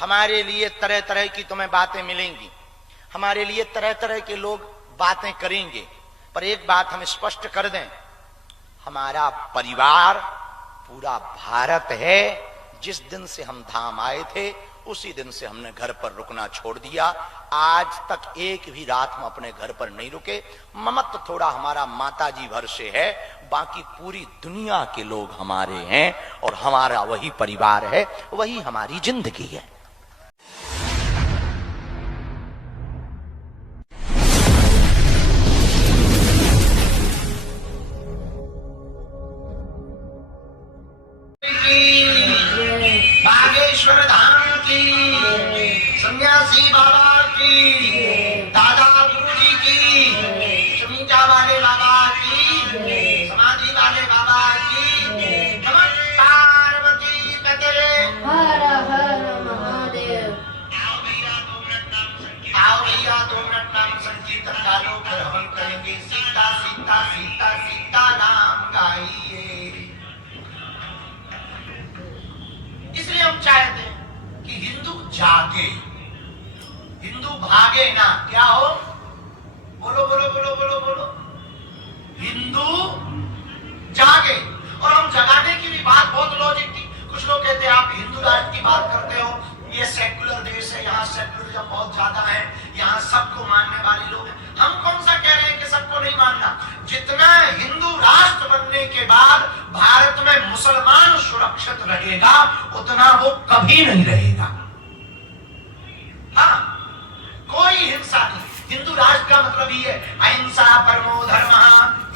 हमारे लिए तरह तरह की तुम्हें बातें मिलेंगी, हमारे लिए तरह तरह के लोग बातें करेंगे, पर एक बात हम स्पष्ट कर दें, हमारा परिवार पूरा भारत है। जिस दिन से हम धाम आए थे उसी दिन से हमने घर पर रुकना छोड़ दिया। आज तक एक भी रात हम अपने घर पर नहीं रुके। ममत्व थोड़ा हमारा माताजी भर से है, बाकी पूरी दुनिया के लोग हमारे हैं और हमारा वही परिवार है, वही हमारी जिंदगी है। बागेश्वर धाम की, सन्यासी बाबा की, दादा गुरुजी की, शमीटा वाले बाबा की, समाधि वाले बाबा की, नमः पार्वती पते। हर हर महादेव। आओ भैया 2 मिनट नाम संकीर्तन डालो, फिर हवन करेंगे। सीता सीता सीता सीता नाम गाइए। इसलिए हम चाहते हैं कि हिंदू जागे, हिंदू भागे ना। क्या हो? बोलो बोलो बोलो बोलो बोलो। हिंदू जागे। और हम जगाने की भी बात बहुत लॉजिक थी। कुछ लोग कहते हैं आप हिंदू राष्ट्र की बात करते हो, ये सेक्युलर देश है, यहाँ सेक्युलरिज्म बहुत ज्यादा है, यहाँ सबको मानने वाले लोग हैं। हम कौन सा कह रहे हैं कि सबको नहीं मानना। जितना हिंदू राष्ट्र बनने के बाद भारत में मुसलमान सुरक्षित रहेगा उतना वो कभी नहीं रहेगा। हाँ, कोई हिंसा नहीं। हिंदू राष्ट्र का मतलब ही है अहिंसा परमो धर्मः।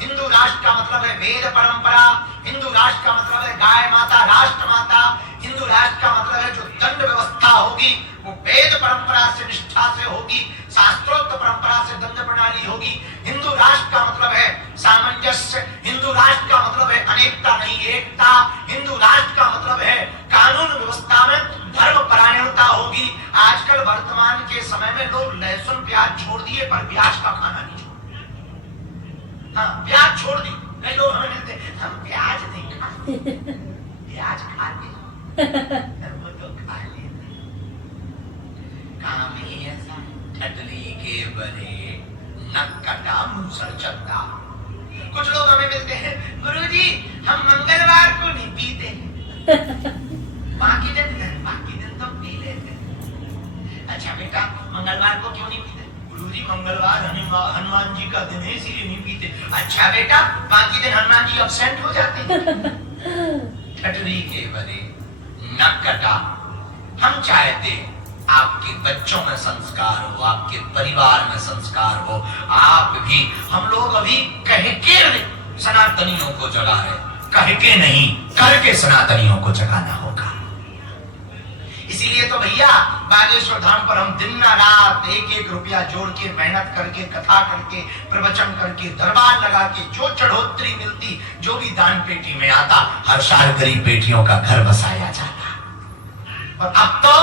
हिंदू राष्ट्र का मतलब है वेद परंपरा। हिंदू राष्ट्र का मतलब है गाय माता राष्ट्र माता। हिंदू राष्ट्र का मतलब है जो दंड व्यवस्था होगी वो वेद परंपरा से निष्ठा से होगी, शास्त्रोक्त परंपरा से दंड प्रणाली होगी। हिंदू राष्ट्र का मतलब है सामंजस्य। हिंदू राष्ट्र का मतलब है अनेकता नहीं एकता। हिंदू राष्ट्र का मतलब है कानून व्यवस्था में धर्म परायणता होगी। आजकल वर्तमान के समय में लोग लहसुन प्याज छोड़ दिए पर प्याज का खाना नहीं छोड़। हाँ, प्याज छोड़ दी। कई लोग हमें मिलते हम प्याज नहीं खाते। प्याज खाते वो तो खा लेते। काम ही ऐसा, ठटली के बने नक कटा मूसर चलता। कुछ लोग हमें मिलते हैं, गुरुजी हम मंगलवार को नहीं पीते, बाकी दिन तो पी लेते। अच्छा बेटा मंगलवार को क्यों नहीं पीते? गुरुजी मंगलवार हनुमान जी का दिन है इसीलिए नहीं पीते। अच्छा बेटा बाकी दिन हनुमान जी एब्सेंट हो जाते हैं। ठटरी के बने नक कटा। हम चाहते आपके बच्चों में संस्कार हो, आपके परिवार में संस्कार हो। आप भी, हम लोग अभी कह के सनातनियों को जगा रहे, कह के नहीं करके सनातनियों को जगाना होगा। इसीलिए तो भैया बागेश्वर धाम पर हम दिन रात 1-1 रुपया जोड़ के मेहनत करके कथा करके प्रवचन करके दरबार लगा के जो चढ़ोतरी मिलती जो भी दान पेटी में आता हर साल गरीब बेटियों का घर बसाया जाता। और अब तो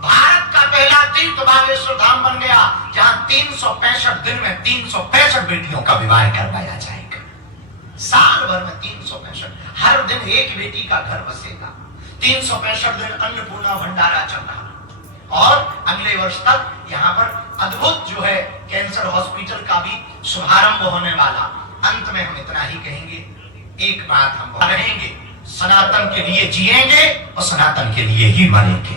भारत का पहला तीर्थ बागेश्वर धाम बन गया जहां 365 दिन में 365 बेटियों का विवाह करवाया जाएगा। साल भर में 365, हर दिन एक बेटी का घर बसेगा। 365 दिन अन्नपूर्णा भंडारा चल रहा। और अगले वर्ष तक यहाँ पर अद्भुत जो है कैंसर हॉस्पिटल का भी शुभारंभ होने वाला। अंत में हम इतना ही कहेंगे, एक बात हम रहेंगे, सनातन के लिए जिएंगे और सनातन के लिए ही मरेंगे।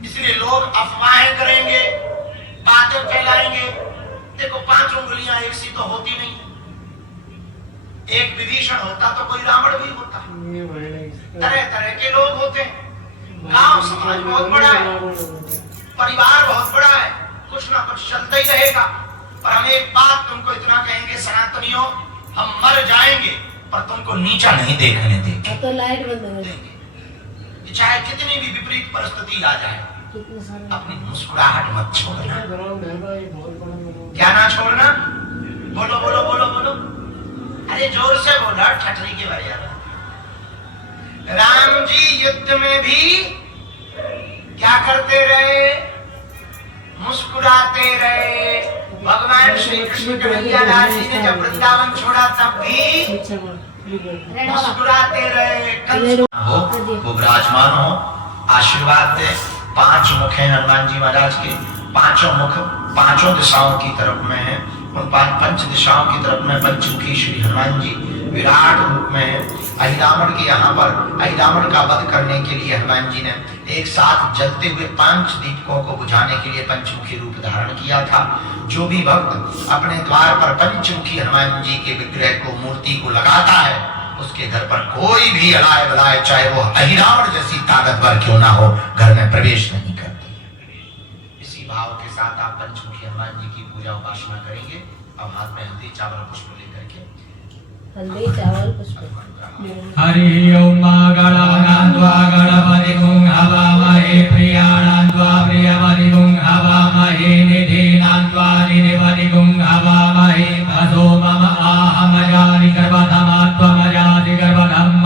इसलिए लोग अफवाहें करेंगे, बातें फैलाएंगे। देखो 5 उंगलियां एक सी तो होती नहीं। एक विभीषण होता तो कोई रावण भी होता। तरह तरह के लोग होते हैं। गांव समाज बहुत बड़ा है, परिवार बहुत बड़ा है, कुछ ना कुछ चलता ही रहेगा। पर हम एक बात तुमको इतना कहेंगे सनातनियों, हम मर जाएंगे पर तुमको नीचा नहीं देखने देंगे। तो लाइट बंद हो जाएगी। चाहे कितनी भी विपरीत परिस्थिति आ जाए, अपनी मुस्कुराहट मत छोड़ना। क्या ना छोड़ना? बोलो बोलो बोलो बोलो। अरे जोर से बोला, ठटरी के भैया। राम जी युद्ध में भी क्या करते रहे? मुस्कुराते रहे। भगवान श्री कृष्ण कन्हैया लाल जी ने जब वृंदावन छोड़ा तब भी मुस्कुराते रहे। वो विराजमान हो, आशीर्वाद दे। 5 मुख हैं हनुमान जी महाराज के, 5 मुख 5 दिशाओं की तरफ में है। उन 5 दिशाओं की तरफ में पंचमुखी श्री हनुमान जी विराट रूप में है। अहिरावण के यहाँ पर अहिरावण का वध करने के लिए हनुमान जी ने एक साथ जलते हुए 5 दीपकों को बुझाने के लिए पंचमुखी रूप धारण किया था। जो भी भक्त अपने द्वार पर पंचमुखी हनुमान जी के विग्रह को मूर्ति को लगाता है, उसके घर पर कोई भी अलाय बलाय चाहे वो अहिरावण जैसी ताकतवर क्यों ना हो, घर में प्रवेश नहीं करती है। इसी भाव के साथ आप पंचमुखी हनुमान जी की पूजा उपासना करेंगे। अब हाथ में हल्दी चावल पुष्प लेकर के हल्दी चावल पुष्प। हरि ओम गणानान्त्वा गणपतिं हवामहे प्रियाणान्त्वा प्रियपतिं हवामहे निधीनान्त्वा निधिपतिं हवामहे असो मम आहमजानि गर्भधमात्वमजाति गर्भधम्म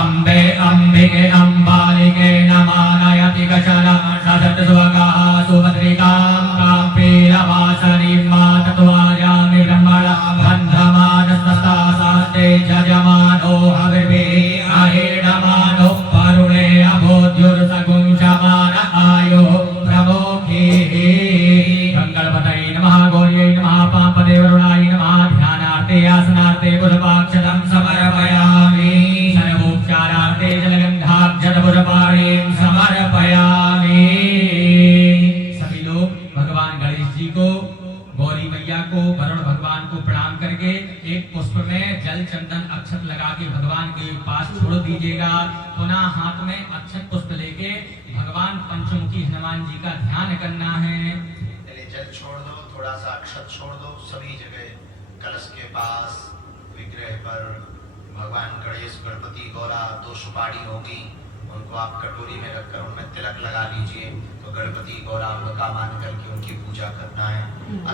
अम्बे अम्बिके अम्बालिके नमानयति कशन सदतस्वगाः सुभद्रिकां काम्पीरवासनीं मातत्वाजामि ब्रह्मण बन्धमानस्तस्तासास्ते जजमानो हविर्भिः अहेडमानो वरुणे अभोद्युर्सगुंशमान आयो प्रमोखिः। गङ्गणपतये नमः, गौर्यै नमः, पापदे वरुणाय नमः। ध्यानार्थे आसनार्थे पुष्पाक्षतं समर्पयामि। सर्वोपचारार्थे जलगन्धाक्षतपुष्पाणिं समर्पयामि। सभी लोग भगवान गणेश जी को, गौरी मैया को, वरुण भगवान को प्रणाम करके एक पुष्प में जल चंदन अक्षत लगा के भगवान के पास छोड़ दीजिएगा। पुनः हाथ में अक्षत पुष्प लेके भगवान पंचमुखी हनुमान जी का ध्यान करना है। पहले जल छोड़ दो, थोड़ा सा अक्षत छोड़ दो। सभी जगह कलश के पास विग्रह पर भगवान गणेश, गणपति, गौरा 2 सुपारी होगी, उनको आप कटोरी में रखकर उनमें तिलक लगा लीजिए। तो गणपति गौरा का मान करके उनकी पूजा करना है।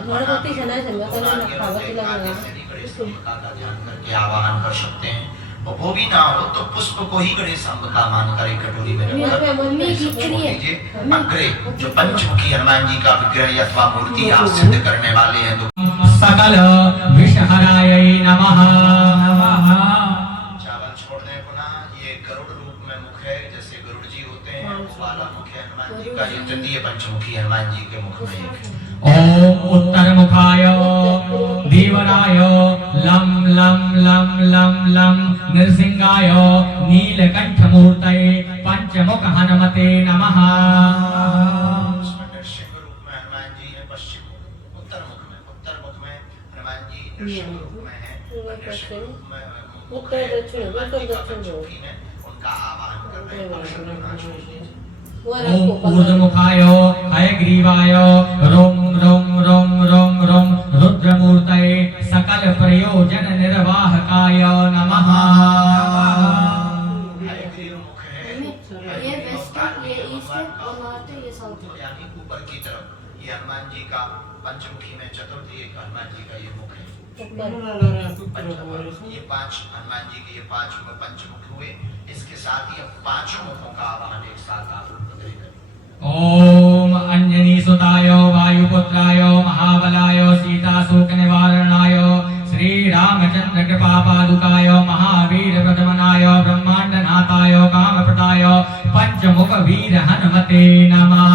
गणपति सना संगतन लखावत लगा का ध्यान करके आवाहन कर सकते हैं। और वो भी ना हो तो पुष्प को ही गणेश का मान कर कटोरी में रखकर छोड़ दीजिए। अग्रे जो पंचमुखी हनुमान जी का विग्रह अथवा मूर्ति आप सिद्ध करने वाले हैं तो सकल विषहराय नमः। चावल छोड़ने पुनः ये गरुड़ रूप में मुख है, जैसे गरुड़ जी होते हैं वो वाला मुख है हनुमान जी का। ये तृतीय पंचमुखी हनुमान जी के मुख में एक है। ओम उत्तर मुखाय दीवराय लम लम लम लम लम नृसिंहाय नीलकंठ मूर्तये पंचमुख हनुमते नमः। नृसिंह रूप में हनुमान जी है पश्चिम उत्तर मुख में हनुमान जी नृसिंह रूप में है। नृसिंह रूप में उत्तर दक्षिण पंचमुखी में उनका आवाहन करते हैं। ओम ऊर्ध्वमुखाय हयग्रीवाय रोम रोम रोम रोम रोम रुद्रमूर्तये सकल प्रयोजन निर्वाहकाय नमः। हयग्रीव मुख है, ये वेस्ट, ये ईस्ट और नॉर्थ, ये साउथ। यानी ऊपर की तरफ ये हनुमान जी का पंचमुखी में चतुर्थ एक हनुमान जी का ये मुख है। ये 5 हनुमान जी के ये 5 पंचमुख हुए। इसके साथ ही अब 5 मुखों का आवाहन एक साथ आप करें। ओम अंजनी सुताय वायुपुत्राय महाबलाय सीताशोक निवारणाय श्री रामचंद्र कृपा पादुकाय महावीर प्रदमनाय ब्रह्मांड नाथाय कामप्रदाय पंचमुख वीर हनुमते नमः।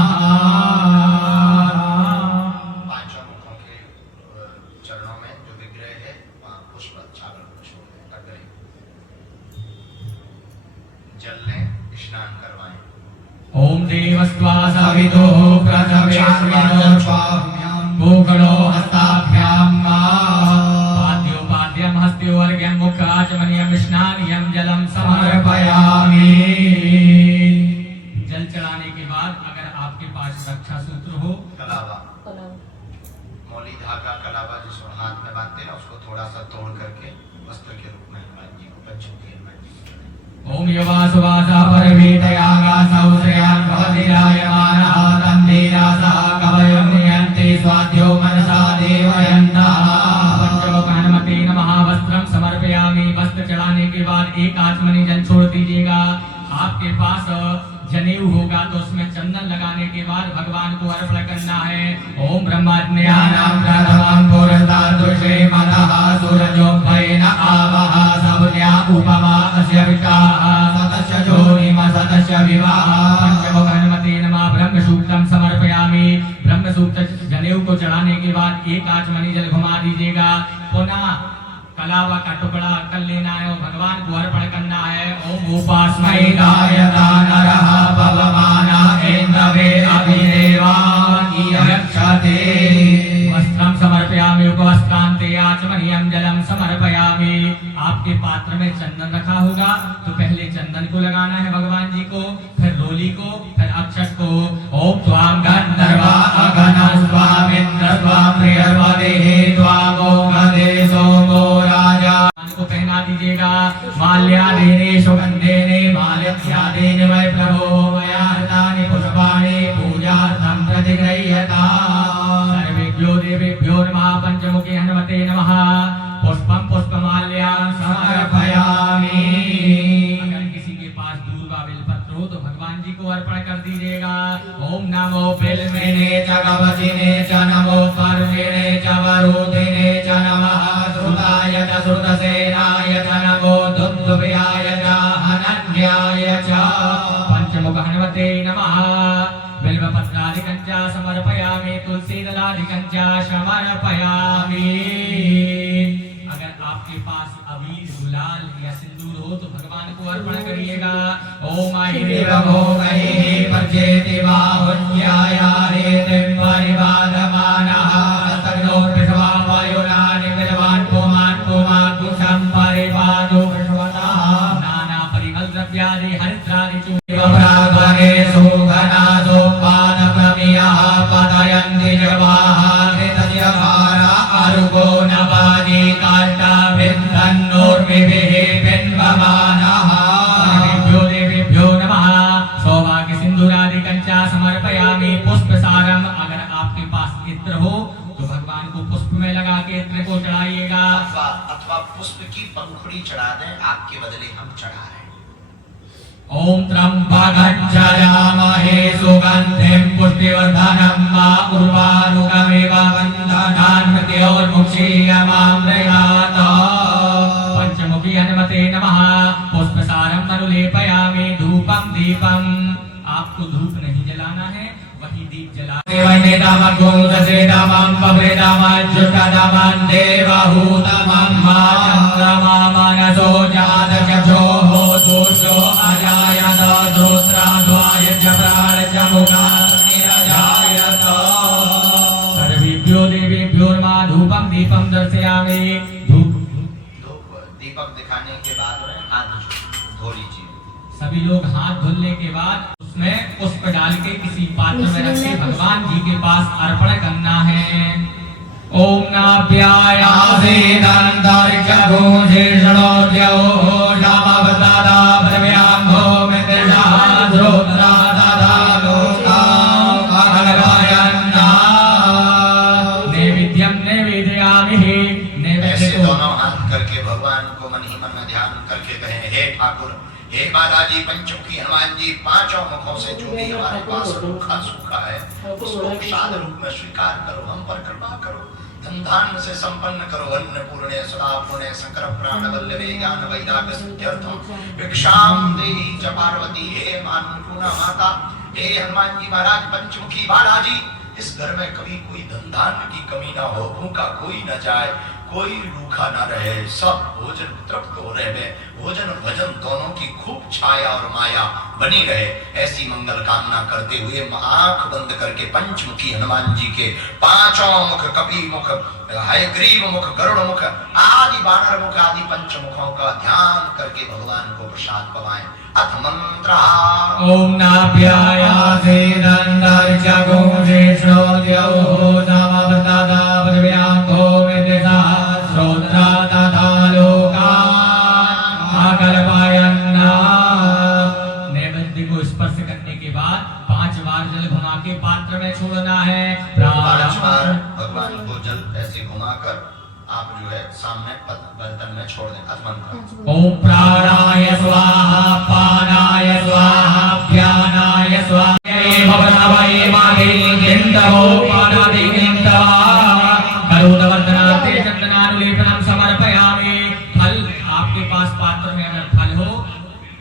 चरणों में जो विग्रह है वहाँ पुष्प चावल छोड़ दें। जल लें, स्नान करवाएं। ओम देवस्त्वा सवितो प्रथमेस्मिनो भूगलो हस्ताभ्यां पाद्योपाद्यं हस्त्योर्घ्यं मुखाचमनीयं स्नानियं जलं समर्पयामि। जल चढ़ाने के बाद अगर आपके पास रक्षा सूत्र हो, कलावा मौली धागा कलावा जिसको हाथ में बांधते हैं उसको थोड़ा सा तोड़ करके वस्त्र के रूप में हनुमान जी को पंचमुखी हनुमान जी। ओम युवासुवासा परवीतयागासौ श्रेयान् भवतिरायमानः तन्वीरासः कवयं नियन्ति स्वाध्यो मनसा देवयन्तः। पंचमुख हनुमते नमः। वस्त्रं समर्पयामि। वस्त्र चढ़ाने के बाद एक आचमनी जल छोड़ दीजिएगा। आपके पास जनेऊ होगा तो उसमें चंदन लगाने के बाद भगवान को अर्पण करना है। ओम ब्रह्मज्ञानां प्रथमं पुरस्तादुषे मनः सूरजोभयेन आवः सवज्ञा उपमा अस्य विकाः सतस्य जोनिम सतस्य विवाह। पंचमुख एक आचमनी जल घुमा दीजिएगा। पुनः कलावा का टुकड़ा कर लेना है और भगवान को अर्पण करना है। ओम उपास्महे गायता नरः पवमाना इंद्रवे अभिदेवा यक्षते। वस्त्रम समर्पयामि उपवस्त्रान्ते आचमनीयं जलम समर्पयामि। आपके पात्र में चंदन रखा होगा तो पहले चंदन को लगाना है भगवान जी को, फिर रोली को, फिर अक्षत को। ओम त्वां गंधर्वा अगणस्त्वामिन्द्र त्वां प्रियवदेहि त्वां ओंगदे सोमो राजा। को पहना दीजिएगा। माल्यादेने सुगंधेने माल्यस्यादेने वै प्रभो मया हृतानि पुष्पाणि पूजार्थं प्रतिगृह्यता। सर्वेभ्यो देवेभ्यो नमः। पंचमुखी हनुमते नमः। पुष्पम पुष्पमाल्यां समर्पयामि। अगर किसी के पास दूर्वा बेलपत्र हो तो भगवान जी को अर्पण कर दीजिएगा। ओम नमो बिल्विने च गवसिने च नमो पर्विने च वरुदिने च नमः। श्रुताय च श्रुतसेनाय च नमो दुन्दुभयाय च अनन्याय च। पंचमुख हनुमते नमः। बिल्वपत्रादिकं च समर्पयामि। तुलसीदलादिकं च समर्पयामि। अगर आपके पास अबीर गुलाल या सिंदूर हो तो भगवान को अर्पण करिएगा। ओम ऐरेवो गैहि पर्जेति बाहुन्याया रेतिं परिवादमानः। सग्नो विश्वा वायुना निमिलवान् पुमान् पुमाकुशं परिवादो विश्वतः। नाना परिमल द्रव्यादि हरिद्रादि चूर्णिमपराध्वने सुघनासो पादप्रमियः पतयन्ति जवाः कृतजभारा अरुगो नवादि काष्ठा विन्दन्नोर्मिभिः बिन्वमानः। सर्वेभ्यो देवेभ्यो नमः। सौभाग्य सिंदूरादिकं च समर्पयामि। पुष्पसारम। अगर आपके पास इत्र हो तो भगवान को पुष्प में लगा के इत्र को चढ़ाइएगा। अथवा पुष्प की पंखुड़ी चढ़ा दें, आपके बदले हम चढ़ा रहे हैं। ओम त्र्यंबकं यजामहे सुगंधिं पुष्टिवर्धनं उर्वारुकमिव बन्धनान् मृत्योर्मुक्षीयमामृतात्। पंचमुखी हनुमते नमः। पुष्पसारं अनुलेपयामि। धूपं दीपं। आपको धूप नहीं जलाना है, वही दीप जला। देवनेतामग्गुं ससेतामं पवेतामं जुष्टतामं देवहूतमं माचन्द्रमा मनसो जातचक्षोः दूर्जो अजायत श्रोत्राद्वाय च प्राण च मुखानिरजायत। सर्वेभ्यो देवेभ्यो नमः। धूपं दीपं दर्शयामि। धूप दीपक दिखाने के बाद में हाथ धो लीजिए। सभी लोग हाथ धुलने के बाद उसमें पुष्प डाल के किसी पात्र में रख के भगवान जी के पास अर्पण करना है। ओम नाभ्यायासेदन्तरिक्षभूषिषणोद्यौ नामवतादा ब्रह्म्याम्भो मित्रशास्त्रोत्रा तथा लोकाम् अघलगायन्ना। नैवेद्यं नैवेदयामि। ऐसे दोनों हाथ करके भगवान को मन ही मन में ध्यान करके कहें, हे ठाकुर, हे माताजी, पंचमुखी हनुमान जी, पांचों मुखों से जो भी हमारे पास रूखा सूखा है उसको प्रसाद रूप में स्वीकार करो। हम पर कृपा करो। धन धान्य से संपन्न करो। अन्नपूर्णे सदा पूर्णे शंकर प्राण वल्लभे ज्ञान वैराग्य सिद्ध्यर्थम भिक्षाम देहि च पार्वती। हे अन्नपूर्णा माता, हे हनुमान जी महाराज, पंचमुखी बालाजी, इस घर में कभी कोई धन धान्य की कमी ना हो, भूखा कोई न जाए, कोई रूखा न रहे, सब भोजन तृप्त हो रहे, भोजन और भजन दोनों की खूब छाया और माया बनी रहे। ऐसी मंगल कामना करते हुए आंख बंद करके पंचमुखी हनुमान जी के पांचों मुख, कपि मुख, हयग्रीव मुख, गरुड़ मुख आदि बानर मुख आदि पंचमुखों का ध्यान करके भगवान को प्रसाद पवाएं। अथ मंत्र। ओम नाभ्यायासेदन्तरिक्षभूषिषणोद्यौ नामवतादा ब्रह्म्याम्भो मित्रशास्त्रोत्रा तथा लोकान् अकल्पयन्ना। नैवेद्य को स्पर्श करने के बाद 5 बार जल घुमा के पात्र में छोड़ना है। 5 बार भगवान को जल ऐसे घुमाकर आप जो है सामने बर्तन में छोड़ दें। अथ मंत्र। ओम प्राणाय स्वाहा पानाय स्वाहा ज्ञानाय स्वाहा। भवनवै मागे जिन्दवो पानादि जिन्दवा करोदवर्धनाते चन्दनानुलेपनं समर्पयामि। फल आपके पास पात्र में अगर फल हो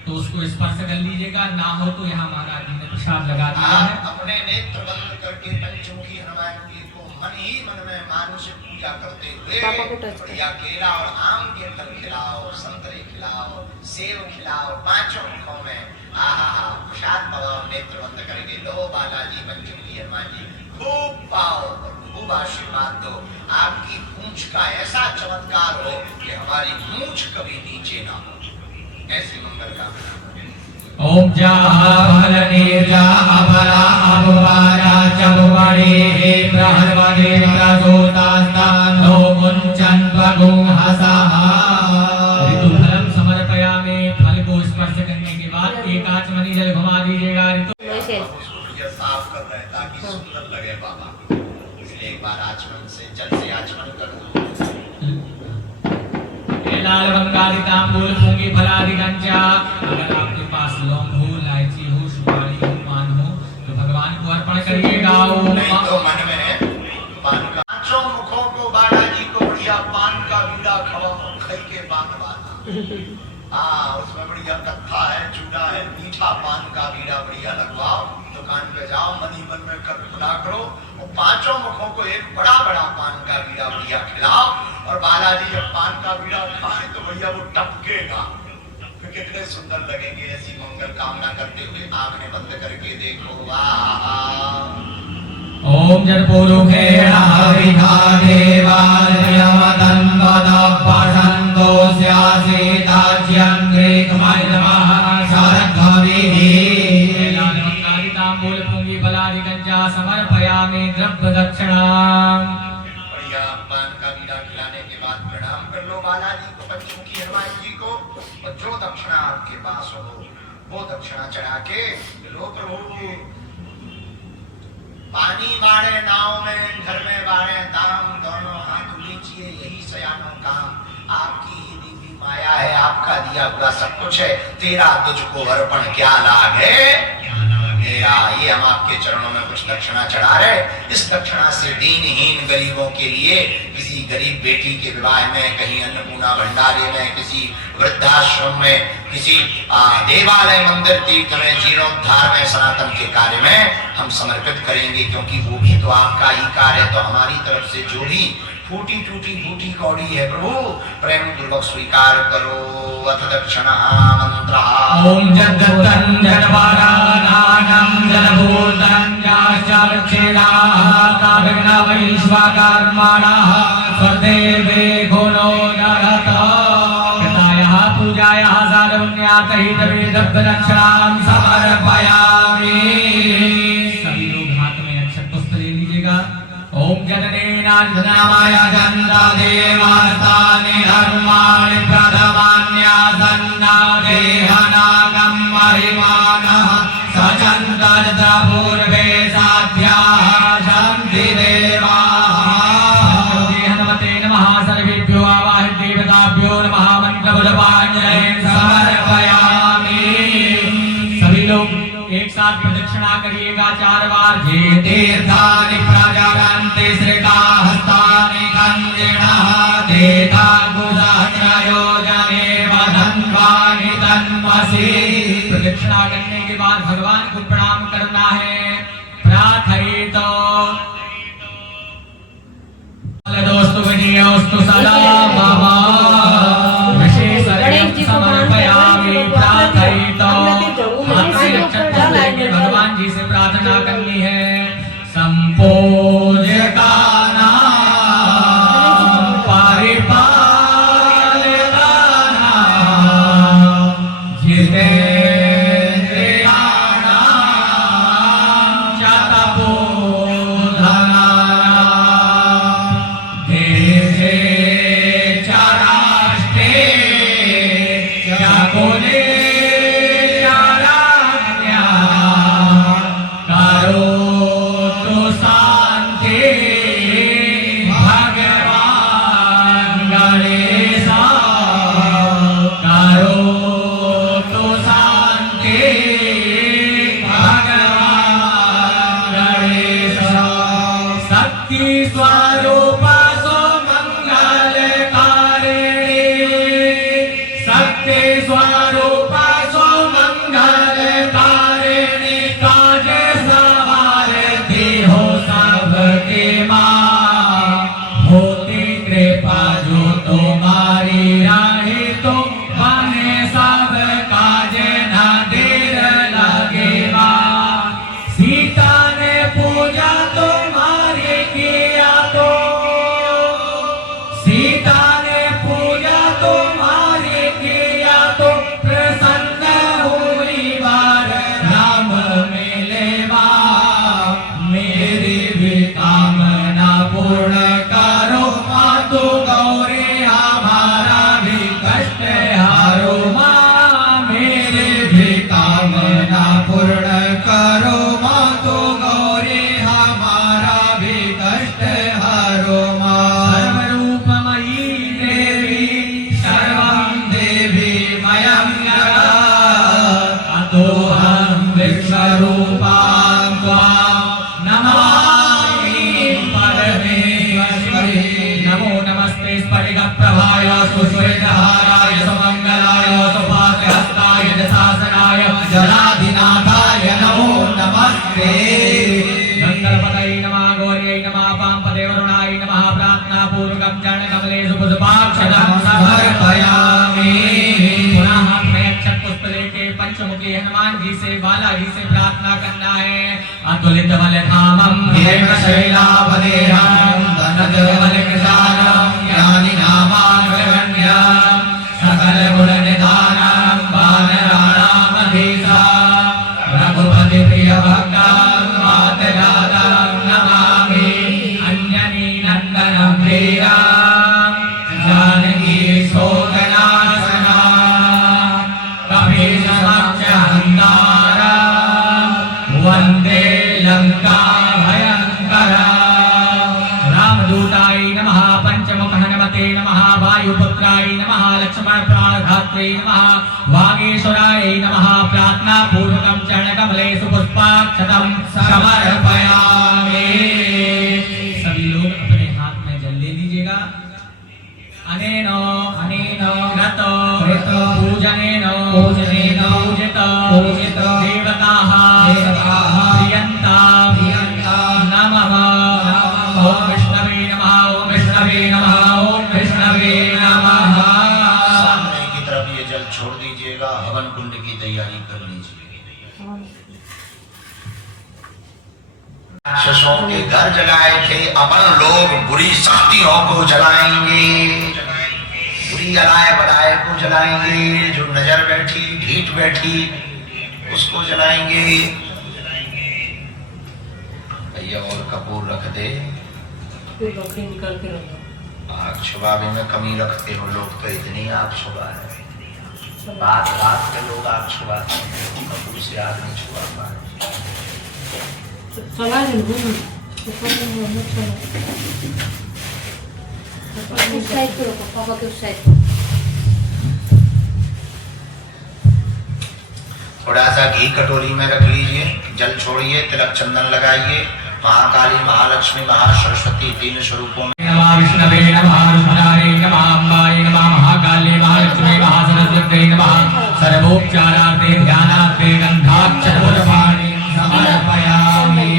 तो उसको स्पर्श कर लीजिएगा, ना हो तो यहाँ महाराज जी ने प्रसाद लगा दिया है। आप अपने नेत्र बंद करके पंचमुखी हनुमान जी को मन ही मन में मानुष पूजा करते पापा को हुए टच कर। बढ़िया केला और आम के फल खिलाओ, संतरे खिलाओ, सेब खिलाओ, पांचों मुखों में आहा प्रसाद पवाओ, नेत्र बंद करके लो बालाजी पंचमुखी हनुमान जी खूब पाओ और खूब आशीर्वाद दो। आपकी पूंछ का ऐसा चमत्कार हो कि हमारी मूंछ कभी नीचे ना हो, ऐसी मंगल कामना। ओम जा भल निर्जा अबला अबवारा चबवाड़ी हे प्रहरवदे प्रजोतास्ता नो मुंचन त्वगुंहसा। ऋतुफलम समर्पयामि। फल को स्पर्श करने के बाद एक आचमनी जल घुमा दीजिएगा। ऋतु मैसेज ये साफ कर रहे हैं ताकि सुंदर लगे बाबा, इसलिए एक बार आचमन से जल से आचमन कर दो। लाल बंगाली तांबूल मूंगी फलादि कंचा। अगर आपके पास लौंग हो, इलायची हो, सुपारी हो, पान हो तो भगवान को अर्पण करिएगा। नहीं तो मन में पान का पांचों मुखों को बालाजी को बढ़िया पान का बीड़ा खवाओ, खाई के पान वाला। हाँ, उसमें बढ़िया कत्था है, चूड़ा है, मीठा पान का बीड़ा बढ़िया लगवाओ। दुकान पे जाओ, मनी मन में कर खुला करो और पांचों मुखों को एक बड़ा बड़ा पान का बीड़ा बढ़िया खिलाओ। और बालाजी जब पान का बीड़ा खाए तो भैया वो टपकेगा, फिर कितने सुंदर लगेंगे। ऐसी मंगल कामना करते हुए आंखें बंद करके देखो। वाह ओम जन्पुरुखे हरिहा देवालयमदन्वदपसन्तो स्यासीताज्यं ग्रीकमयनमः शारद्भविः। लाल बंगाली तांबूल मूंगी फलादि कंचा समर्पयामि द्रव्य दक्षिणाम्। बढ़िया पान का बीड़ा खिलाने के बाद प्रणाम कर लो बालाजी को, पंचमुखी हनुमान जी को, और जो दक्षिणा आपके पास हो वो दक्षिणा चढ़ा के लो प्रभु। पानी बाढ़े नाव में, घर में बाढ़े दाम, दोनों हाथ लीजिए, यही सयानो काम। आपकी ही दिव्य माया है, आपका दिया हुआ सब कुछ है, तेरा तुझको अर्पण क्या लाग है मेरा। ये हम आपके चरणों में कुछ दक्षिणा चढ़ा रहे। इस दक्षिणा से दीनहीन गरीबों के लिए, किसी गरीब बेटी के विवाह में, कहीं अन्नपूर्णा भंडारे में, किसी वृद्धाश्रम में, किसी देवालय मंदिर तीर्थ में, जीर्णोद्धार में, सनातन के कार्य में हम समर्पित करेंगे, क्योंकि वो भी तो आपका ही कार्य है। तो हमारी तरफ से जो भी फूटी टूटी फूटी कौड़ी है प्रभु, प्रेम पूर्वक स्वीकार करो। अथ दक्षिणा मंत्र। ओम जगतं जनवरानां जनभूतं जाश्चर्चिराः काभिर्नवैश्वकर्मणः स्वदेवे गुणो नरतः। कृतायाः पूजायाः साधुन्यातैतवे दक्षिणां समर्पयामि। सभी लोग हाथ में अक्षत पुष्प ले लीजिएगा। ओम जननेनाय चन्द्रदेवास्तानि धर्माणि प्रथमान्यासन्ना देहनागं महिमानः सचन्द्रपूर्वे साध्याः सन्ति देवाः। हनुमते नमः। सर्वेभ्यो आवाहित देवताभ्यो नमः। मन्त्रबलपाञ्जलिं समर्पयामि। सभी लोग एक साथ प्रदक्षिणा करिएगा 4 बार। जे तीर्थानि प्रचरन्ति श्रीकाहस्तानि कञ्जिनः देताकुसहस्रयोजनेव धन्वानि तन्वसि। प्रदक्षिणा करने के बाद भगवान को प्रणाम करना है। प्रार्थयितो दोस्तु विजयोस्तु सदा मम। विशेष समर्पयामि। प्रार्थयितो भगवान जी से प्रार्थना करनी है। संपूज्यकानां परिपालकानां जितेन्द्रियाणां शतपोधनानां देशे च राष्ट्रे च कुले करुणानिधे करो मातो गौरी हमारा भी कष्ट हरो मां सर्वरूपमयी देवी सर्वं देवी मयं जगत् अतोऽहं विश्वरूपां त्वां नमामि परमेश्वरी नमो नमस्ते स्फटिकप्रभाय सुश्वेतहाराय सुमङ्गलाय सुभागहस्ताय दशासनाय जलाधिनाथाय नमो नमस्ते गंगणपतये नमः गौर्यै नमः पांपते वरुणाय नमः प्रार्थनापूर्वकं चरणकमलेषु पुष्पाक्षतं समर्पयामि पुनः हमें अक्षत पुष्प लेके पंचमुखी हनुमान जी से बालाजी से प्रार्थना करना है अतुलित बलधामं हेमशैलावदेहं धनजबलकृशानं ज्ञानिनामाग्रगण्यं सकलगुणनिधानं वानराणामधीशा रघुपति प्रियभक्तं मातयातं नमामि अन्यनी नन्दनं वीरं जानकी शोकनाशना कपीशमक्षहन्तारं वन्दे लङ्का भयङ्करा रामदूताय नमः पंचमुख हनुमते नमः वायुपुत्राय नमः लक्ष्मण प्राणधात्रे नमः वागीश्वराय नमः प्रार्थना पूर्वकं चरणकमलेषु पुष्पाक्षतं समर्पयामि सभी लोग अपने हाथ में जल ले लीजिएगा अनेनो कृतो पूजनेनो पूजित देवताः प्रियन्तां नमः ओम विष्णवे नमः ओम विष्णवे नमः ओम विष्णवे नमः सामने की तरफ ये जल छोड़ दीजिएगा हवन कुंड की तैयारी कर लीजिए राक्षसों के घर जलाए थे अपन लोग बुरी शक्तियों को जलाएंगे बुरी अलाय बलाय को जलाएंगे जो नजर बैठी ढीठ बैठी उसको जलाएंगे भैया और कपूर रख दे आग छुपावे में कमी रखते हो लोग तो इतनी आग छुपा है बात बात के लोग आग छुपाते हैं कपूर से आग नहीं छुपा पा रहे चला ले ऊपर में मत चला उस साइड पे रखो पापा के उस साइड थोड़ा सा घी कटोरी में रख लीजिए जल छोड़िए तिलक चंदन लगाइए महाकाली महालक्ष्मी महासरस्वती तीन स्वरूपों में नमः विष्णवे नमः रुद्राय नमः अम्बाय नमः महाकाली महालक्ष्मी महासरस्वती नमः सर्वोपचारार्थे ध्यानार्थे गंधाक्षरपुष्पाणि समर्पयामि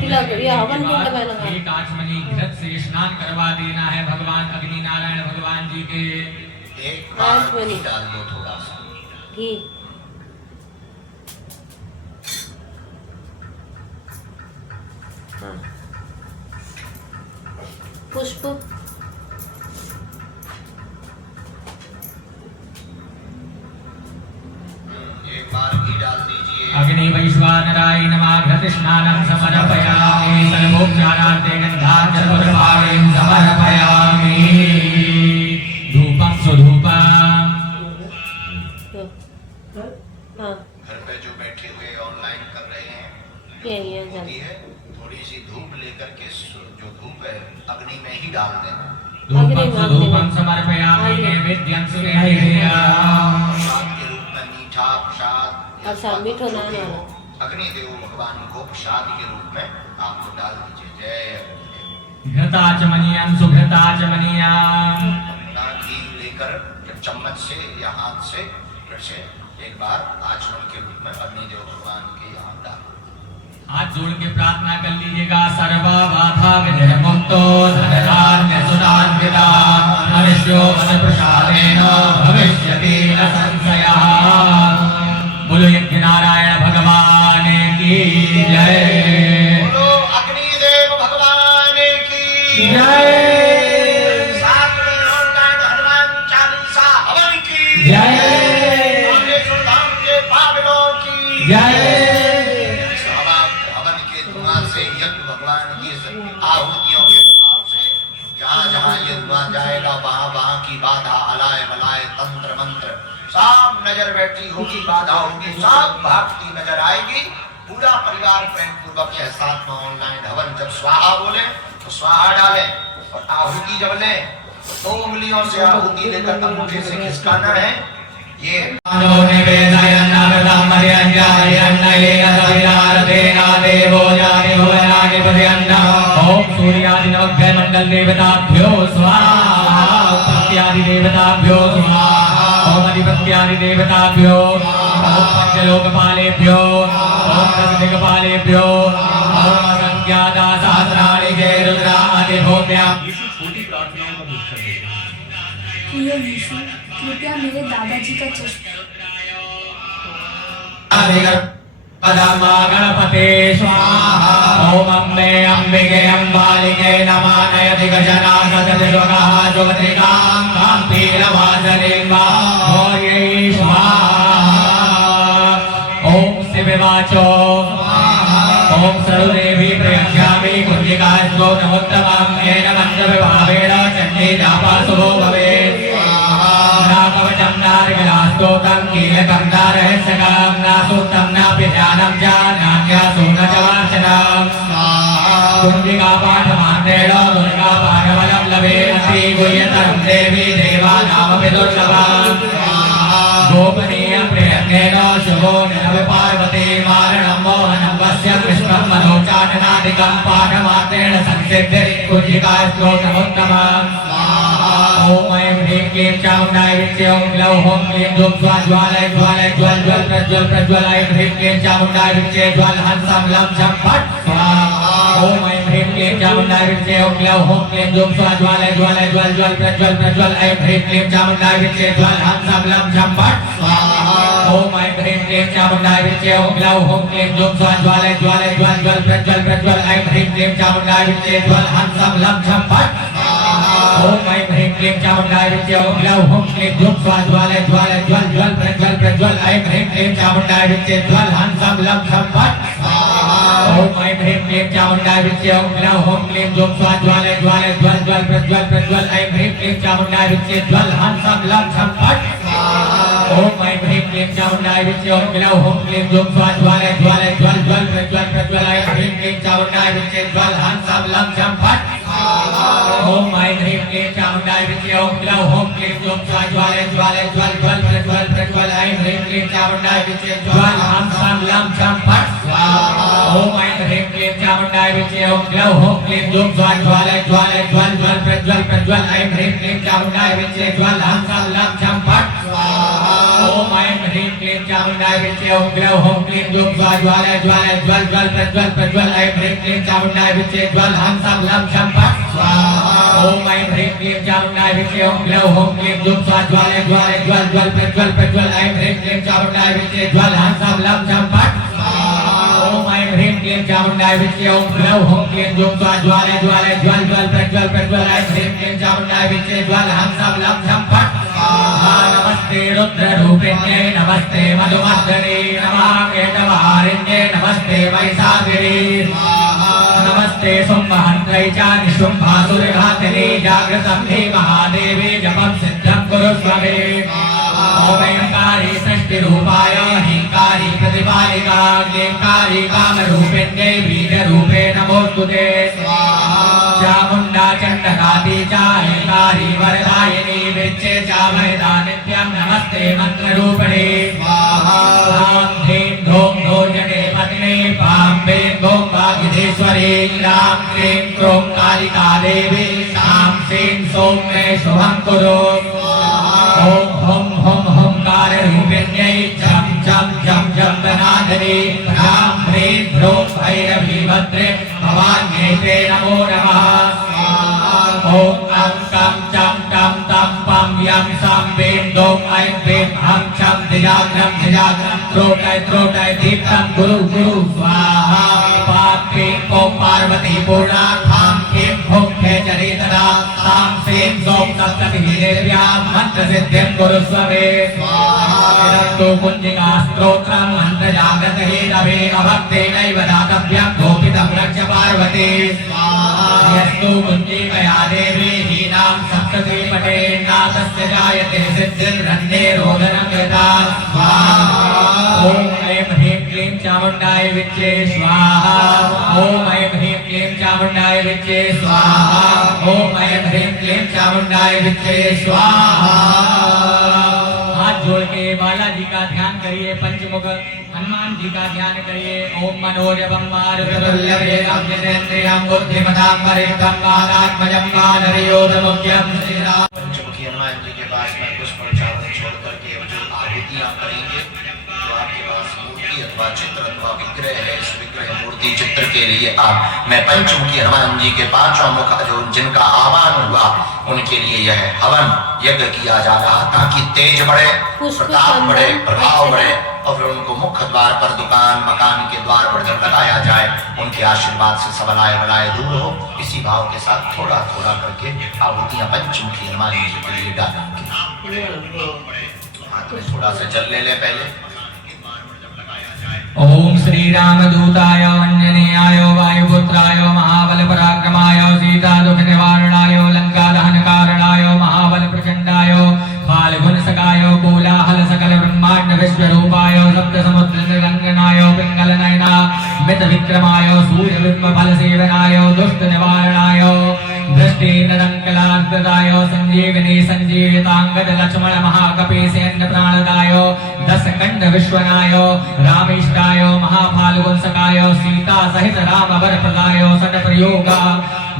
तिलक ये हवन कुंड में लगा एक आचमनी घृत से स्नान करवा देना है भगवान अग्नि नारायण भगवान जी के एक बार घी डाल दो थोड़ा सा घी पुष्प एक बार घी डाल दीजिए अग्नि वैश्वानराय नमः घृत स्नानं समर्पयामि सर्वोपचारार्थे गन्धाक्षरपुष्पाणि समर्पयामि धूपं सुधूपं हाँ घर पे जो बैठे हुए ऑनलाइन कर रहे हैं ये जल होती है थोड़ी सी धूप लेकर के जो धूप है अग्नि में ही डाल देना धूपं सुधूपं समर्पयामि नैवेद्यं सुनिवेदयामि प्रसाद के रूप में मीठा प्रसाद अच्छा मीठो ना ना अग्नि देव भगवान को प्रसाद के रूप में आपको डाल दीजिए जय अग्निदेव घृताचमनीयं सुघृताचमनीयं अपना घी लेकर जब चम्मच से या हाथ से फिर से एक बार आचमन के रूप में अग्निदेव भगवान के यहाँ डाल हाथ जोड़ के प्रार्थना कर लीजिएगा सर्वा बाधा विनिर्मुक्तो धनधान्य सुधान्विता मनुष्यो मन प्रसादेन भविष्यति न संशयः बोलो यज्ञ नारायण भगवान की जय बोलो अग्निदेव भगवान की जय सातवें ऑनलाइन हनुमान चालीसा हवन की जय रामेश्वर धाम के पावनों की जय हवन के धुआं से यज्ञ भगवान की आहुतियों के प्रभाव से जहाँ जहाँ ये धुआं जाएगा वहां वहां की बाधा अलाय वलाय तंत्र मंत्र सब नजर बैठी होगी, बाधा होगी, सब भागती नजर आएगी। पूरा परिवार प्रेम पूर्वक यह सातवां ऑनलाइन हवन जब स्वाहा बोले तो स्वाहा डाले और आहुति जब ले तो 2 उंगलियों से आहुति लेकर अंगूठे से खिसकाना है। ये ओम सूर्यादि नवग्रह मंडल देवताभ्यो स्वाहा, सत्यादि देवताभ्यो स्वाहा, ओम अधिपत्यादि देवताभ्यो, ओम पंचलोकपालेभ्यो, ओम दशदिक्पालेभ्यो, ओम असंख्याता सहस्राणि जय रुद्रादि भूम्यां। प्रिय यीशु, कृपया मेरे दादाजी का चश्मा पदमा गणपते स्वाहा, ओम अम्बे अंबिके अंबालिके नमः नयतिगजना सततश्वगः सुभद्रिकां काम्भीरवासनीं घोर्यै स्वाहा। ओम शिववाचो ओम सर्वदेवी प्रयच्छामि कुञ्जिका स्तोत्रमुत्तमं येन मन्त्रविभावेन चण्डी जापासुभो भवेत्। नाकवचं नारगलास्तोत्रं कीलकं नारहस्यकं नासूक्तं नाभिध्यानं च नान्यासो न च वाचनं। कुञ्जिका पाठमान्त्रेण दुर्गा पाठबलं लभेति गुह्यतरं देवी देवानामपि दुर्लभम्। गोपनीय प्रयत्नेन शुभो निरवि पार्वती मारणं मोहनं वस्य कृष्णं मनोचाटनादिकं पाठमात्रेण संसिद्धि कुञ्जिका स्तोत्रमुत्तमम्। ओम ऐं ह्रीं क्लीं चामुण्डाय विद्महे ओम ग्लौं हौं क्लीं धूम स्वाहा ज्वालय ज्वालय ज्वल ज्वल प्रज्वल प्रज्वल ऐं ह्रीं क्लीं चामुण्डाय विद्महे ज्वल हंसं लं छं फट् स्वाहा। ओम ऐं ह्रीं क्लीं चामुण्डाय विद्महे ओम ग्लौं हौं क्लीं धूम स्वाहा ज्वालय ज्वालय ज्वल ज्वल प्रज्वल प्रज्वल ऐं ह्रीं क्लीं चामुण्डाय विद्महे ज्वल हंसं लं छं फट् स्वाहा। ओम ऐं ह्रीं क्लीं चामुण्डाय विद्महे ओम ग्लौं हौं क्लीं धूम स्वाहा ज्वालय ज्वालय ज्वल ज्वल प्रज्वल प्रज्वल ऐं ह्रीं क्लीं चामुण्डाय विद्महे ज्वल हंसं लं छं फट् स्वाहा। ओम ऐं ह्रीं क्लीं चामुण्डाय विद्महे ओम ग्लौं हौं क्लीं धूम स्वाहा ज्वालय ज्वालय ज्वल ज्वल प्रज्वल प्रज्वल ऐं ह्रीं क्लीं चामुण्डाय विद्महे ज्वल हंसं लं छं फट् स्वाहा। ओम ऐं ह्रीं क्लीं चामुण्डाय विद्महे ओम ग्लौं हौं क्लीं धूम स्वाहा ज्वालय ज्वालय ज्वल ज्वल प्रज्वल प्रज्वल ऐं ह्रीं क्लीं चामुण्डाय विद्महे ज्वल हंसं लं छं फट् स्वाहा। ओम ऐं ह्रीं क्लीं चामुण्डाय विद्महे ओम ग्लौं हौं क्लीं धूम स्वाहा ज्वालय ज्वालय ज्वल ज्वल प्रज्वल प्रज्वल ऐं ह्रीं क्लीं चामुण्डाय विद्महे ज्वल हंसं लं छं फट् स्वाहा। ओम ऐं ह्रीं क्लीं चामुण्डाय विद्महे ओम ग्लौं हौं क्लीं धूम स्वाहा ज्वालय ज्वालय ज्वल ज्वल प्रज्वल प्रज्वल ऐं ह्रीं क्लीं चामुण्डाय विद्महे ज्वल हंसं लं छं फट् स्वाहा। ओम ऐं ह्रीं क्लीं चामुण्डाय विद्महे ओम ग्लौं हौं क्लीं धूम स्वाहा ज्वालय ज्वालय ज्वल ज्वल प्रज्वल प्रज्वल ऐं ह्रीं क्लीं चामुण्डाय विद्महे ज्वल हंसं लं छं फट् स्वाहा। ओम ऐं ह्रीं क्लीं चामुण्डाय विद्महे ओम ग्लौं हौं क्लीं धूम स्वाहा ज्वालय ज्वालय ज्वल ज्वल प्रज्वल प्रज्वल ऐं ह्रीं क्लीं चामुण्डाय विद्महे ज्वल हंसं लं छं फट् स्वाहा। ओम ऐं ह्रीं क्लीं चामुण्डाय विद्महे ओम ग्लौं हौं क्लीं धूम स्वाहा ज्वालय ज्वालय ज्वल ज्वल प्रज्वल प्रज्वल ऐं ह्रीं क्लीं चामुण्डाय विद्महे ज्वल हंसं लं छं फट् स्वाहा। ओम ऐं ह्रीं क्लीं चामुण्डाय विद्महे ओम ग्लौं हौं क्लीं धूम स्वाहा ज्वालय ज्वालय ज्वल ज्वल प्रज्वल प्रज्वल ऐं ह्रीं क्लीं चामुण्डाय विद्महे ज्वल हंसं लं छं फट् स्वाहा। नमस्ते रुद्ररूपिण्ये नमस्ते मधुमर्दने नमः केटवारिण्ये नमस्ते वैशाखिने नमस्ते शुम्भहन्त्रै च निशुम्भासुरघातिने जागृतं हि महादेवे जपं सिद्धं कुरुष्व मे। ओम ऐंकारी षष्टिरूपाय ह्रींकारी प्रतिपालिका क्लींकारी कामरूपिण्ये बीजरूपे नमोऽस्तुते स्वाहा। चामुण्डा चण्डकादी च ऐंकारी वरदायिनी विच्चे च भयदा नित्यं नमस्ते मन्त्ररूपिणे स्वाहा। ह्रां ह्रीं धूं धूर्जटे पत्नी पां वें गौं वागिधेश्वरी ह्रां क्लीं क्रों कालिका देवी शां श्रीं सौं मे शुभं कुरु स्वाहा। ओम हुं हुं हुंकाररूपिण्यै झं झं झं झं गणाधरी ह्रां ह्रीं ह्रूं भैरवी भद्रे भवान्यै ते नमो नमः स्वाहा। ओम अं कं चं टं तं पं यं सं वें दों ऐं वें हं छं धिजाग्रं धिजाग्रं त्रोटय त्रोटय दीप्तं गुरु गुरु स्वाहा। पापी ओम पार्वती पूर्णा खां खीं हुं खेचरी तदा तां श्रीं सौं सप्ततिदेव्यां मन्त्रसिद्धिं कुरुष्व मे स्वाहा। इदन्तु कुञ्जिका स्तोत्रं मन्त्रजागृतहेतवे अभक्तेनैव दातव्यं गोपितं रक्ष पार्वती स्वाहा। यस्तु कुञ्जिकया देवी हीनां पटे नाथस्य जायते सिद्धिर्रन्ने रोदनं यथा स्वाहा ओम ऐं ह्रीं क्लीं चामुण्डाय विद्ये स्वाहा ओम ऐं ह्रीं क्लीं चामुण्डाय विद्ये स्वाहा ओम ऐं ह्रीं क्लीं चामुण्डाय विद्ये स्वाहा। हाथ जोड़ के बालाजी का ध्यान करिए, पंचमुख हनुमान जी का ध्यान करिए। ओम मनोजवम मारुततुल्यवेगं जितेन्द्रियं बुद्धिमतां वरिष्ठं वातात्मजं वानरयोधमुख्यं श्रीराम। पंचमुखी हनुमान जी के पास में पुष्प उच्चारण छोड़ करके जो आहुतियां करेंगे, जो आपके पास मूर्ति अथवा चित्र अथवा विग्रह है, इस विग्रह मूर्ति चित्र के लिए मैं पंचमुखी हनुमान जी के पांचों मुख जो जिनका आह्वान हुआ उनके लिए यह हवन यज्ञ किया जा रहा, ताकि तेज बढ़े, प्रताप बढ़े, प्रभाव बढ़े और फिर उनको मुख्य द्वार पर दुकान मकान के द्वार पर जब लगाया जाए, उनके आशीर्वाद से सब बलाए बलाए दूर हो। इसी भाव के साथ थोड़ा थोड़ा करके आहुतियां पंचमुखी हनुमान जी के लिए डालेंगे। हाथ में थोड़ा सा जल ले पहले। ओम श्री राम दूताय अंजनेयाय वायुपुत्राय महाबल पराक्रमाय सीता दुख निवारणाय लंका दहन कारणाय महाबल प्रचंडाय फाल्गुन सखाय कोलाहल सकल ब्रह्मांड विश्व रूपाय सप्त समुद्र निरंजनाय पिंगल नयना मित विक्रमाय सूर्य बिंब फल सेवनाय दुष्ट निवारणाय दृष्टि नरंकलादाय संजीवनी संजीवितांगद लक्ष्मण महाकपि सैन्य प्राणदाय दस कंड विश्वनाय रामेष्टाय महाफाल्गुन सखाय सीता सहित राम वर प्रदाय सट प्रयोगा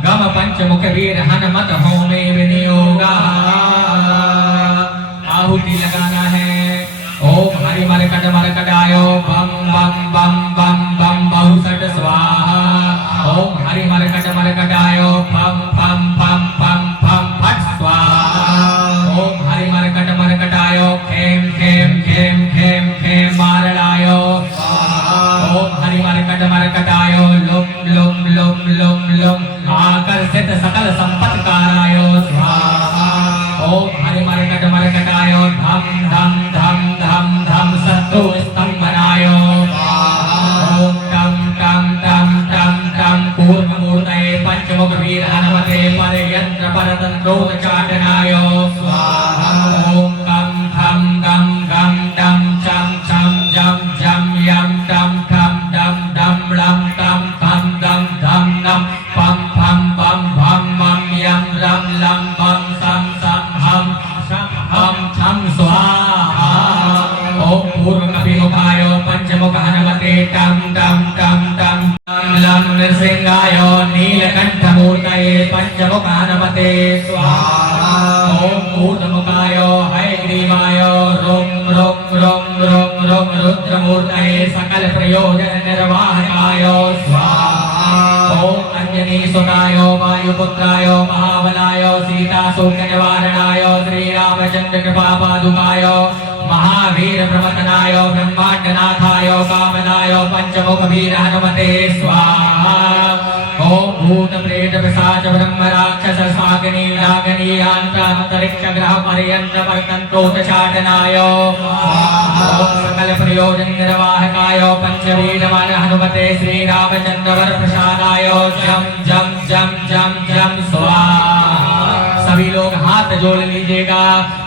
गम पंचमुख वीर हनुमत होमे विनियोगा। आहुति लगाना है। ओम हरि मरकटाय बम बम बम बम बम बहुसट स्वाहा। ओम हरि मरकटाय बम बम बम बम बम फट स्वाहा। ओम हरि मरकटाय खेम खेम खेम खेम खेम मारणाय स्वाहा। ओम हरि मरकटाय लुम लुम लुम लुम लुम आकर्षित सकल संपत्काराय स्वाहा। ओम हरि मरकटाय धम धम धम धम धम शत्रु स्तंभनाय स्वाहा। ओम टम टम टम टम टम कूर्ममूर्तये पंचमुख वीर हनुमते परयंत्र परतंत्रोच्चाटनाय स्वाहा। ओम गम धम गम गम डम चम चम जम जम यम टम ठम डम डम लम टम धम दम धम नम पम फम बम भम मम यम रम लम बम सम सम हम हम छम स्वाहा। ओम पूर्वमभिमुखाय पंचमुख हनुमते टम टम टम टम लम नृसिंहाय नीलकंठमूर्तये पंचमुख हनुमते स्वाहा। ओम ऊर्ध्वमुखाय हयग्रीवाय रुम रुम रुम रुम रुम रुद्रमूर्तये सकल प्रयोजन निर्वाहकाय स्वाहा। ओम अंजनी सुताय वायुपुत्राय महाबलाय सीता शोक निवारणाय श्री रामचंद्र कृपा पादुकाय महावीर प्रमथनाय ब्रह्मांडनाथाय कामदाय पंचमुख वीर हनुमते स्वाहा। ओम भूत प्रेत पिशाच ब्रह्म राक्षस साग्नि नागनी अंतरिक्ष ग्रह पर्यंत्र परतंत्रोच्चाटनाय स्वाहा। ओम सकल प्रयोजन निर्वाहकाय पंचवीर वन हनुमते श्री रामचंद्र वर प्रसादाय जम जम जम जम जम स्वाहा। सभी लोग हाथ जोड़ लीजिएगा।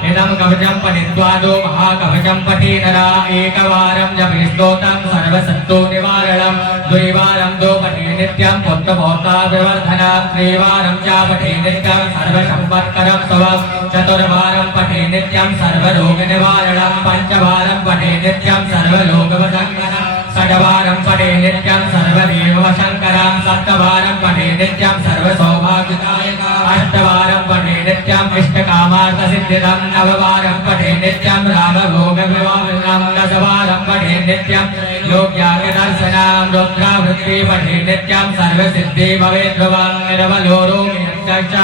इदं कवचम पठित्वादो महाकवचम पठे नरा एकवारं जपे स्तोत्रं सर्वशत्रु निवारणं द्विवारं दो पठे नित्यं पुत्रपौत्रा विवर्धनं त्रिवारं च पठे नित्यं सर्वसंपत्करं स्वं चतुर्वारं पठे नित्यं सर्वरोग निवारणं पंचवारं पठे नित्यं सर्वलोकवशङ्करं षड्वारं पठे नित्यं सर्वदेववशङ्करं सप्तवारं पठे नित्यं सर्वसौभाग्यदायकं अष्टवारं पठे नित्यं इष्टकामार्थसिद्धिदं नववारं पठे नित्यं रामभोगविवाहं दशवारं पठे नित्यं लोक्यागदर्शनं रुद्रावृत्ति पठे नित्यं सर्वसिद्धि भवेत् ध्रुवं निर्मलो रोगिणश्च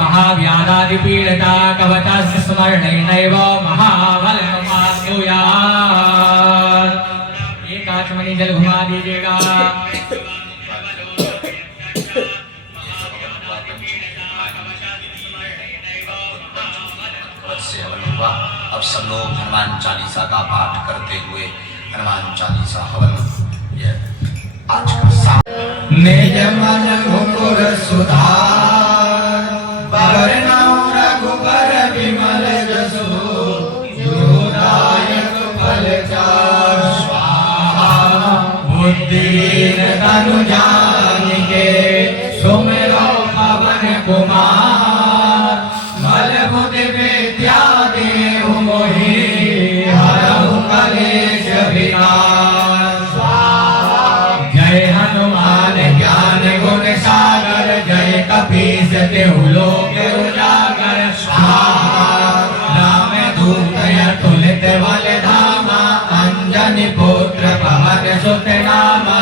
महाव्याधादिपीडिता कवचस्य स्मरणेनैव महाबलमाप्नुयात्। एक आचमनी जल घुमा दीजिएगा। से हवन हुआ। अब सब लोग हनुमान चालीसा का पाठ करते हुए हनुमान चालीसा हवन आज का निज मन मुकुर सुधार बरनौ रघुबर बुद्धिहीन तनु जानिके सुमिरो पवन कुमार बल बुद्धि विद्या देहु मोहि हरहु कलेश विकार जय हनुमान ज्ञान गुण सागर जय कपीस तिहु लोक उजागर राम दूत अतुलित बल धामा अंजनी पुत्र पवन सुत नामा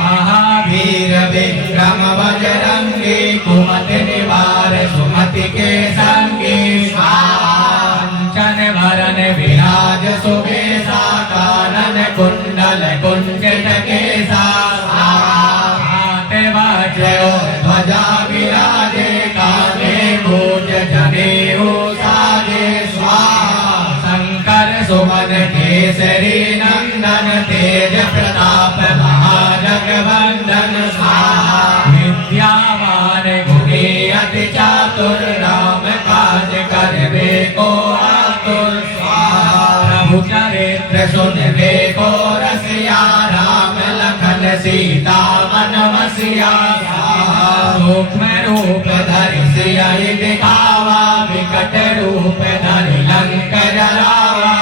महावीर विक्रम बजरंगी कुमति निवार सुमति के संगी कंचन वरन विराज सुबेसा कानन कुंडल कुंचित केसा हाथे वज्रो ध्वजा विराजे काने भूज जनेऊ साजे शंकर सुमन केसरी नंदन तेज प्रताप महाजगवंदन विद्यावान गुणी अति चातुर राम काज करबे को आतुर प्रभु चरित्र सुनबे को रसिया राम लखन सीता मन बसिया सूक्ष्म रूप धरि सियहि दिखावा विकट रूप धरि लंक जरावा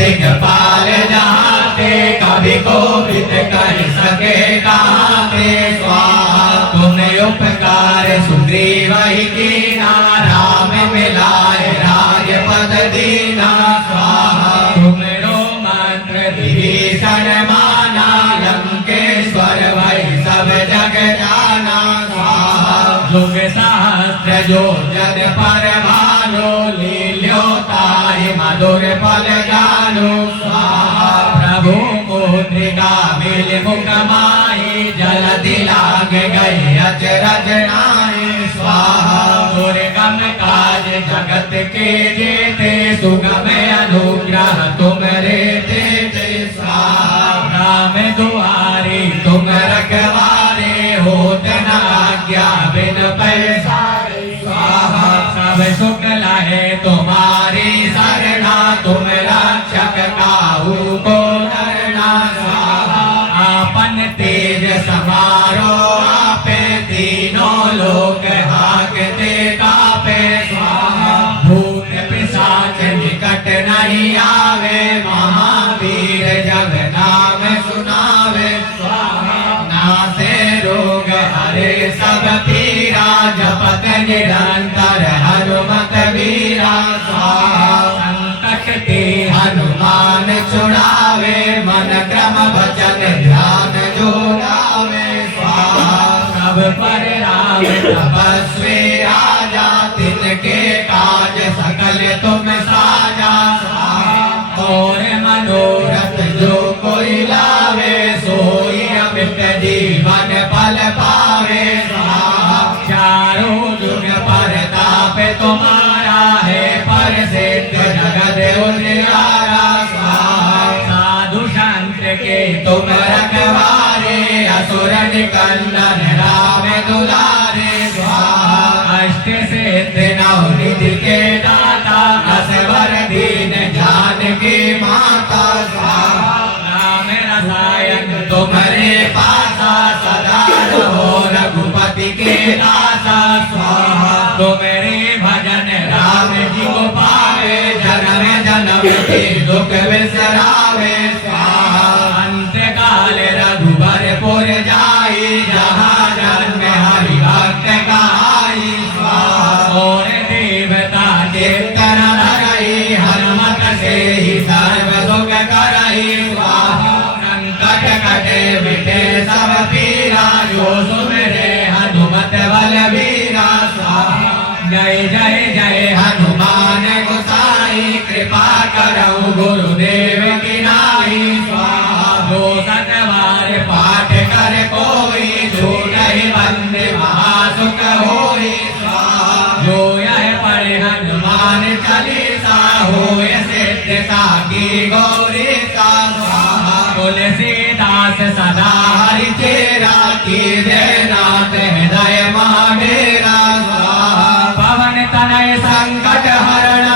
दिगपाल जहाते कवि कोविद कर सके गाते स्वाहा तुम उपकार सुग्रीव ही कीना राम मिलाए राजपद दीना स्वाहा तुमरो मंत्र विभीषण माना लंकेश्वर भई सब जग जाना स्वाहा युग सहस्त्र जो जन पर भानो लील्यो ताहि मधुर फल जानो स्वाहा प्रभु मुद्रिका मिल मुख माहि जलधि लाग गई अचरज नाहि स्वाहा दुर्गम काज जगत के जेते सुगम अनुग्रह तुमरे तेते स्वाहा राम दुआरे तुम रखवारे होत न आज्ञा बिन पैसारे स्वाहा सब सुख लहे तुम्हारी शरणा तुम रक्षक काहू को डरना स्वाहा आपन तेज समारो आपे तीनों लोक हाकते कापे स्वाहा भूत पिशाच निकट नहीं आवे महावीर जब नाम सुनावे स्वाहा नासे रोग हरे सब पीरा जपत निरंतर हनुमत वीरा स्वाहा संकट ते हनुमान छुड़ावे मन क्रम वचन ध्यान जो लावे स्वाहा सब पर राम तपस्वी राजा तिनके काज सकल तुम साजा स्वाहा और मनोरथ जो कोई लावे सोई अमित जीवन फल पावे स्वाहा चारों जुग परताप तुम्हारा है पर सिद्ध जगत उजियारा स्वाहा साधु संत के तुम रखवारे असुर निकंदन राम दुलारे स्वाहा अष्ट सिद्धि नौ निधि के दाता असवर दीन जानकी माता स्वाहा राम रसायन तुम्हारे पासा सदा रहो रघुपति के दासा स्वाहा तुम्हारे भजन राम जी को पावे जन्म जन्म के दुख बिसरावे स्वाहा अंत काल रघुबर पुर जाई जहाँ जन्म हरि भक्त कहाई स्वाहा और देवता चित्तन धरई हनुमत से ही सर्व सुख करई स्वाहा संकट कटे मिटे सब पीरा जो सुमिरे हनुमत बलवीरा स्वाहा जय जय जय हनुमान गोसाई कृपा करौ गुरुदेव की नाई स्वाहा जो सतवार पाठ कर कोई जो नहीं बंदे महासुख होई स्वाहा जो यह पढ़े हनुमान चालीसा होय सिद्धता की गौरी स्वाहा तुलसीदास सदा हरि चेरा की जयनाथ हृदय महाडेरा स्वाहा पवन तनय संकट हरण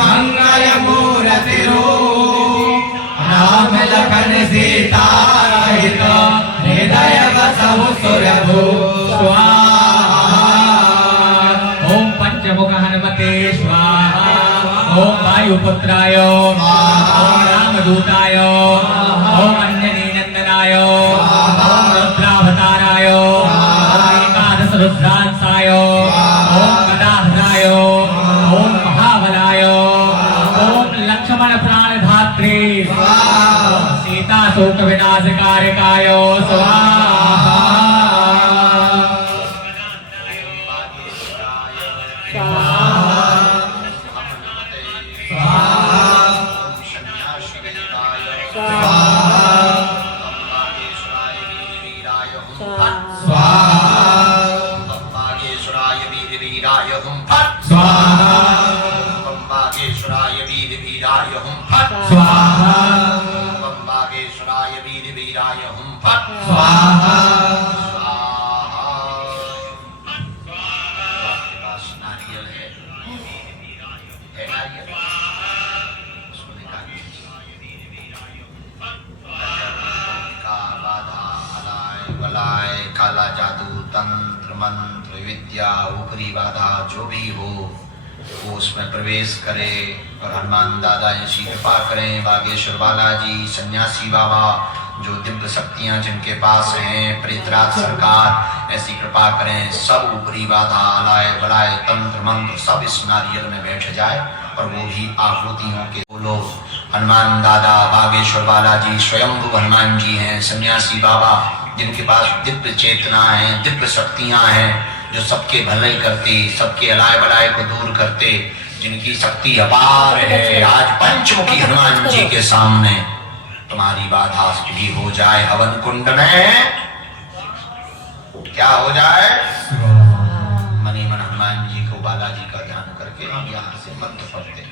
मंगल मूर्ति रूप सूर्यभू स्वाहा ओम पंचमुख हनुमते स्वाहा ओम वायुपुत्राय ओम रामदूताय ओम अंजनी नंदनाय ओम रुद्रावताराय ओम एकादश रुद्रांशाय ओम गदाधराय ओम महाबलाय ओम लक्ष्मण प्राणधात्री ओम सीता शोक विनाशकारकाय स्वाहा काला जादू तंत्र मंत्र विद्या ऊपरी बाधा जो भी हो वो उसमें प्रवेश करे और हनुमान दादा ऐसी कृपा करें। बागेश्वर बालाजी सन्यासी बाबा जो दिव्य शक्तियां जिनके पास हैं, प्रेतराज सरकार ऐसी कृपा करें। सब ऊपरी बाधा आलाय बलाय तंत्र मंत्र सब इस नारियल में बैठ जाए और वो भी आहुतियों के बोलो। हनुमान दादा बागेश्वर बालाजी स्वयंभू हनुमान जी हैं, सन्यासी बाबा जिनके पास दिव्य चेतना है, दिव्य शक्तियां हैं, जो सबके भलाई करते, सबके अलाय बलाय को दूर करते, जिनकी शक्ति अपार है। आज पंचमुखी हनुमान जी के सामने तुम्हारी बाधा भी हो जाए। हवन कुंड में क्या हो जाए? मनी मन हनुमान जी को बालाजी का ध्यान करके हम यहाँ से मंत्र पढ़ते हैं।